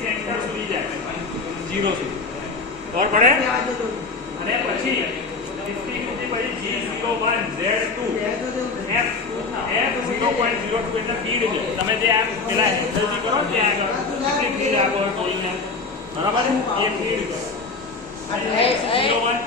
centre સુધી જાય 0 સુધી ખબર પડે અને પછી 50 સુધી પછી G01 Z2 F 0.02 એટલે ફીડ છે તમે જે આ પેલા હેન્ડલથી કરો ત્યાં આગળ કેટલી ફીડ આગળ જોઈને બરાબર એ ફીડ કરો X01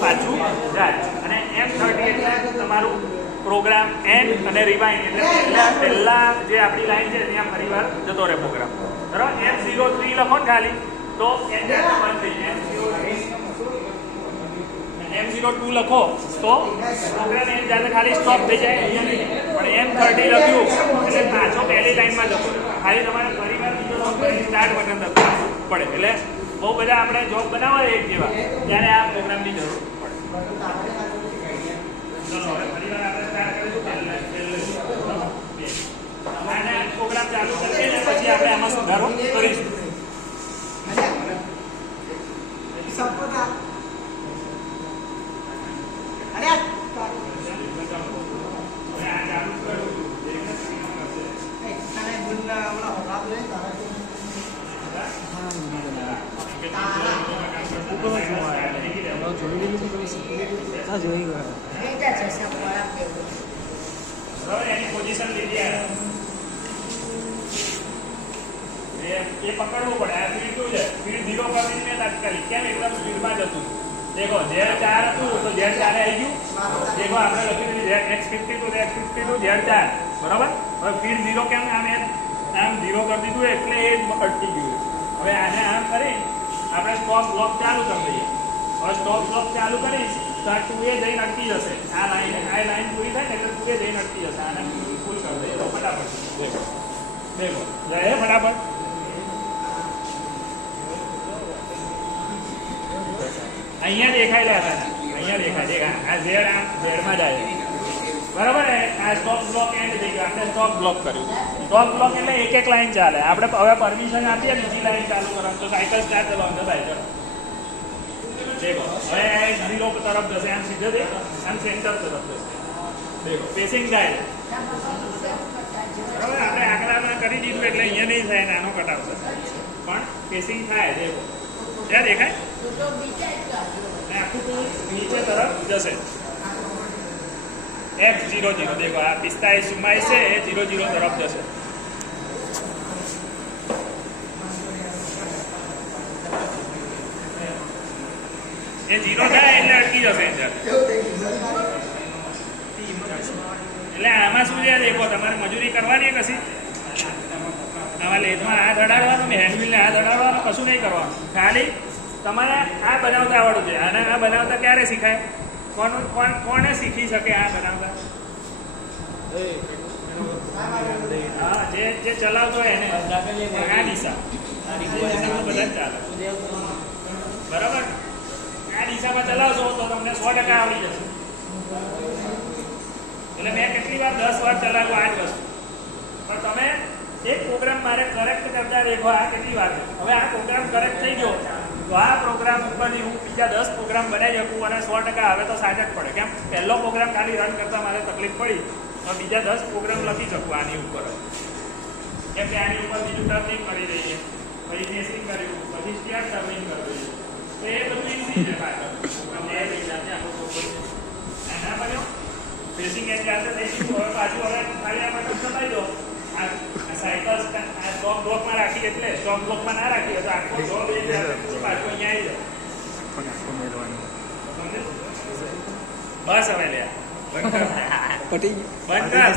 પાછું જાય અને M30 એટલે તમારું પ્રોગ્રામ એન્ડ અને રિવાઇન્ડ એટલે પહેલા જે આપણી લાઈન છે ત્યાં ફરીવાર જતો રહે પ્રોગ્રામ બરાબર M03 લખો ને ખાલી તો એન્ડ બંધ થઈ જાય M02 લખો તો પ્રોગ્રામ એન્ડ જાતે ખાલી સ્ટોપ થઈ જાય અહીંયા નહીં પણ M30 લખ્યું એટલે પાછો પહેલી લાઈનમાં જતો ખાલી તમારે ફરીવાર બીજો સ્ટાર્ટ બટન દબાવવું પડે એટલે બહુ બધા આપણે જોબ બનાવવા એક જેવા ત્યારે આ પ્રોગ્રામની જરૂર પડે ચલો હવે ફરીવાર આપણે સ્ટાર્ટ કરીશું અને પ્રોગ્રામ ચાલુ કરીએ ને પછી આપણે આમાં સુધારો કરીશું એની પોઝિશન લીધી એ પકડવું પડે આ સ્પીડ શું છે સ્પીડ 0 કરી દીધી તાત્કાલિક કેમ એકદમ સ્પીડમાં જતું દેખો Z4 હતું તો Z4 આવી ગયું દેખો આપણે લખી દીધી X52 તો X52 Z4 બરાબર હવે સ્પીડ 0 કેમ આમ 0 કરી દીધું એટલે એ અટકી ગયું હવે આને આમ કરી આપણે સ્ટોપ બ્લોક ચાલુ કરી દઈએ હવે સ્ટોપ બ્લોક ચાલુ કરીશ તો આ 2A જઈને અટકી જશે આ લાઈન પૂરી થાય ને એટલે 2A જઈને અટકી જશે આને ફૂલ કરી દઈએ તો ફટાફટ દેખો જાય ફટાફટ અહીંયા દેખાયેલા હતા અહીંયા દેખાય આ Z માં જાય બરાબર આ સ્ટોપ બ્લોક એન્ડ થઈ ગયો આપણે સ્ટોપ બ્લોક કર્યું સ્ટોપ બ્લોક એટલે એક લાઈન ચાલે આપણે હવે પરમિશન આપીએ બીજી લાઈન ચાલુ કરવાનું તો સાયકલ સ્ટાર્ટ કરવાનું તો સાયકલ દેખો હવે 0 તરફ જશે આમ સીધો દે આમ સેન્ટર તરફ જશે દેખો પેસિંગ જાય બરાબર આપણે આગળ કરી દીધું એટલે અહીંયા નહીં થાય નાનો કટાવશે પણ પેસિંગ થાય દેખો ત્યાં દેખાય આખું નીચે તરફ જશે F00 દેખો આ 45 44 છે એ 00 તરફ જશે એ 0 થાય એટલે અટકી જશે એટલે આમાં શું છે દેખો તમારે મજૂરી કરવાની કશી આમાં લેજમાં હાથ અડાડવાનું ને હેન્ડવીલને હાથ અડાડવાનું કશું નહીં કરવાનું ખાલી તમારે આ બનાવતા આવડવું છે અને આ બનાવતા ક્યારે શીખાય કોને શીખી શકે આ બનાવતા હા જે ચલાવતો હોય એને આ દિશા બધા ચાલે બરાબર આ દિશામાં ચલાવશો તો તમને 100% આવડી જશે એટલે મેં કેટલી વાર 10 વાર ચલાવ્યું આ જ વસ્તુ પણ તમે એક પ્રોગ્રામ મારે કરેક્ટ કરતા દેખો આ કેટલી વાર હવે આ પ્રોગ્રામ કરેક્ટ થઈ ગયો તો આ પ્રોગ્રામ ઉપરથી હું બીજા 10 પ્રોગ્રામ બનાવી શકું અને 100% આવે તો સાજા જ પડે કેમ પહેલો પ્રોગ્રામ ખાલી રન કરતા મારે તકલીફ પડી તો બીજા 10 પ્રોગ્રામ લખી શકું આની ઉપર કેમ કે આની ઉપર બીજું ટર્નિંગ કરી દઈએ પછી ટેસ્ટિંગ કર્યું પછી સ્ટેટ ટર્નિંગ કરી દઈએ તો એ બધું ઈઝી છે પાછળ ના બન્યો ફેસિંગ એન્ડ ચાલશે થઈ ગયું હવે પાછું હવે ખાલી આ બટન દબાવી દો આ સાયકલ આ સ્ટોપ બ્લોકમાં રાખી એટલે સ્ટોપ બ્લોકમાં ના રાખીએ તો આખો જોબ એ પાછું અહીંયા આવી જાય બસ હવે લે બંધ કર